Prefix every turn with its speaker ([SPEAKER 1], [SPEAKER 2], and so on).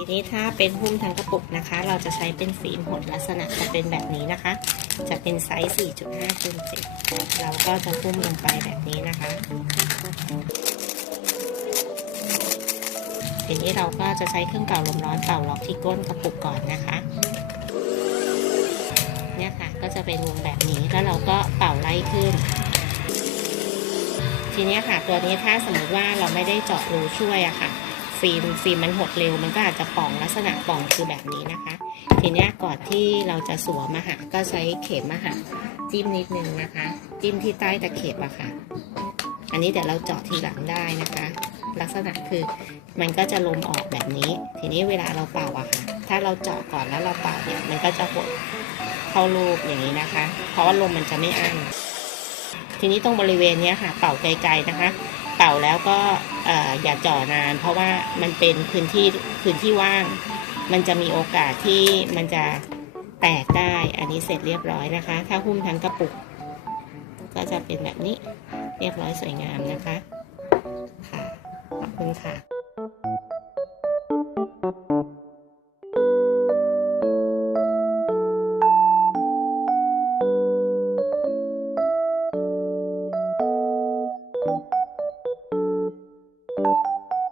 [SPEAKER 1] ีนี้ถ้าเป็นหุ้มทั้งกระปุกนะคะ เราจะใช้เป็นฟิล์มหดลักษณะจะเป็นแบบนี้นะคะ จะเป็นไซส์ 4.5คูณ7เราก็จะหุ้มลงไปแบบนี้นะคะ ทีนี้เราก็จะใช้เครื่องเป่าลมร้อนเป่าล็อกที่ก้นกระปุกก่อนนะคะเนี่ยค่ะก็จะเป็นวงแบบนี้แล้วเราก็เป่าไล่ขึ้น ทีนี้ค่ะตัวนี้ถ้าสมมติว่าเราไม่ได้เจาะรูช่วยอะค่ะ ฟิล์มฟิล์มมันหดเร็ว มันก็อาจจะป่องลักษณะป่องคือแบบนี้นะคะ ทีนี้ก่อนที่เราจะสวมอะค่ะก็ใช้เข็มอะค่ะจิ้มนิดนึงนะคะ จิ้มที่ใต้ตะเข็บอะค่ะ อันนี้เดี๋ยวเราเจาะทีหลังได้นะคะ ลักษณะคือมันก็จะลมออกแบบนี้ ทีนี้เวลาเราเป่าอะค่ะ ถ้าเราเจาะก่อนแล้วเราเป่าเนี่ยมันก็จะหดเข้ารูปอย่างนี้นะคะ เพราะว่าลมมันจะไม่อั้น ทีนี้ตรงบริเวณนี้ค่ะเป่าไกลๆนะคะ เป่าแล้วก็เอ่ออย่าจ่อนาน เพราะว่ามันเป็นพื้นที่พื้นที่ว่าง มันจะมีโอกาสที่มันจะแตกได้ อันนี้เสร็จเรียบร้อยนะคะ ถ้าหุ้มทั้งกระปุก ก็จะเป็นแบบนี้เรียบร้อยสวยงามนะคะ ค่ะ ขอบคุณค่ะ